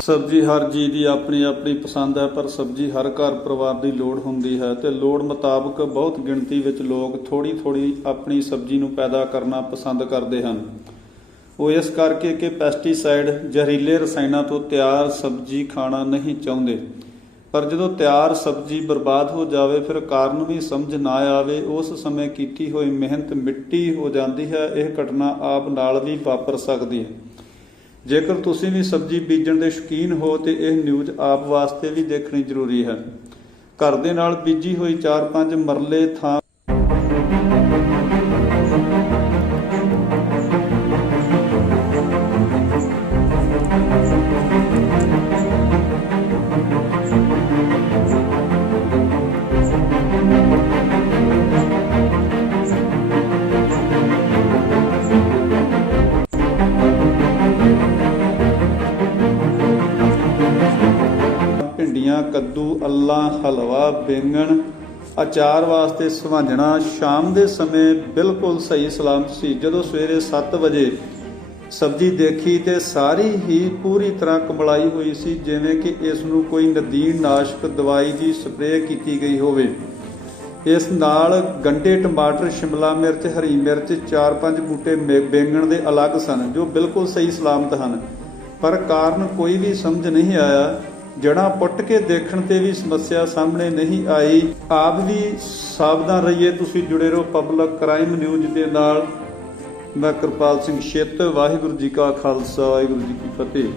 ਸਬਜ਼ੀ ਹਰ ਜੀ ਦੀ ਆਪਣੀ ਆਪਣੀ ਪਸੰਦ ਹੈ, ਪਰ ਸਬਜ਼ੀ ਹਰ ਘਰ ਪਰਿਵਾਰ ਦੀ ਲੋੜ ਹੁੰਦੀ ਹੈ ਤੇ ਲੋੜ ਮੁਤਾਬਕ ਬਹੁਤ ਗਿਣਤੀ ਵਿੱਚ ਲੋਕ ਥੋੜੀ ਥੋੜੀ ਆਪਣੀ ਸਬਜ਼ੀ ਨੂੰ ਪੈਦਾ ਕਰਨਾ ਪਸੰਦ ਕਰਦੇ ਹਨ। ਉਹ ਇਸ ਕਰਕੇ ਕਿ ਪੈਸਟੀਸਾਈਡ ਜ਼ਹਿਰੀਲੇ ਰਸਾਇਣਾਂ ਤੋਂ ਤਿਆਰ ਸਬਜ਼ੀ ਖਾਣਾ ਨਹੀਂ ਚਾਹੁੰਦੇ। ਪਰ ਜਦੋਂ ਤਿਆਰ ਸਬਜ਼ੀ ਬਰਬਾਦ ਹੋ ਜਾਵੇ, ਫਿਰ ਕਾਰਨ ਵੀ ਸਮਝ ਨਾ ਆਵੇ, ਉਸ ਸਮੇਂ ਕੀਤੀ ਹੋਈ ਮਿਹਨਤ ਮਿੱਟੀ ਹੋ ਜਾਂਦੀ ਹੈ, ਇਹ ਘਟਨਾ ਆਪ ਨਾਲ ਵੀ ਵਾਪਰ ਸਕਦੀ ਹੈ। ਜੇਕਰ ਤੁਸੀਂ ਵੀ ਸਬਜ਼ੀ ਬੀਜਣ ਦੇ ਸ਼ੌਕੀਨ ਹੋ ਤੇ ਇਹ ਨਿਊਜ਼ ਆਪ ਵਾਸਤੇ ਵੀ ਦੇਖਣੀ ਜ਼ਰੂਰੀ ਹੈ। ਘਰ ਦੇ ਨਾਲ ਬੀਜੀ ਹੋਈ 4-5 ਮਰਲੇ ਥਾਂ ਭਿੰਡੀਆਂ ਕੱਦੂ ਅੱਲਾ ਹਲਵਾ ਬੇਂਗਣ, ਅਚਾਰ ਵਾਸਤੇ ਸੁਹਾਂਜਣਾ ਸ਼ਾਮ ਦੇ ਸਮੇਂ ਬਿਲਕੁਲ ਸਹੀ ਸਲਾਮਤ ਸੀ। ਜਦੋਂ ਸਵੇਰੇ 7 ਵਜੇ ਸਬਜ਼ੀ ਦੇਖੀ ਤੇ ਸਾਰੀ ਹੀ ਪੂਰੀ ਤਰ੍ਹਾਂ ਕਮਲਾਈ ਹੋਈ ਸੀ, ਜਿਵੇਂ ਕਿ ਇਸ ਨੂੰ ਕੋਈ ਨਦੀਨ ਨਾਸ਼ਕ ਦਵਾਈ ਦੀ ਸਪਰੇਅ ਕੀਤੀ ਗਈ ਹੋਵੇ। ਇਸ ਨਾਲ ਗੰਡੇ ਟਮਾਟਰ, ਸ਼ਿਮਲਾ ਮਿਰਚ, ਹਰੀ ਮਿਰਚ 4-5 ਬੂਟੇ ਬੇਂਗਣ ਦੇ ਅਲੱਗ ਸਨ, ਜੋ ਬਿਲਕੁਲ ਸਹੀ ਸਲਾਮਤ ਹਨ। ਪਰ ਕਾਰਨ ਕੋਈ ਵੀ ਸਮਝ ਨਹੀਂ ਆਇਆ ਜੜਾਂ ਪੁੱਟ ਕੇ ਦੇਖਣ ਤੇ ਵੀ ਸਮੱਸਿਆ ਸਾਹਮਣੇ ਨਹੀਂ ਆਈ। ਆਪ ਵੀ ਸਾਵਧਾਨ ਰਹੀਏ, ਤੁਸੀਂ ਜੁੜੇ ਰਹੋ ਪਬਲਿਕ ਕ੍ਰਾਈਮ ਨਿਊਜ਼ ਦੇ ਨਾਲ। ਮੈਂ ਕਿਰਪਾਲ ਸਿੰਘ ਛੇਤ, ਵਾਹਿਗੁਰੂ ਜੀ ਕਾ ਖਾਲਸਾ, ਵਾਹਿਗੁਰੂ ਜੀ ਕੀ ਫਤਿਹ।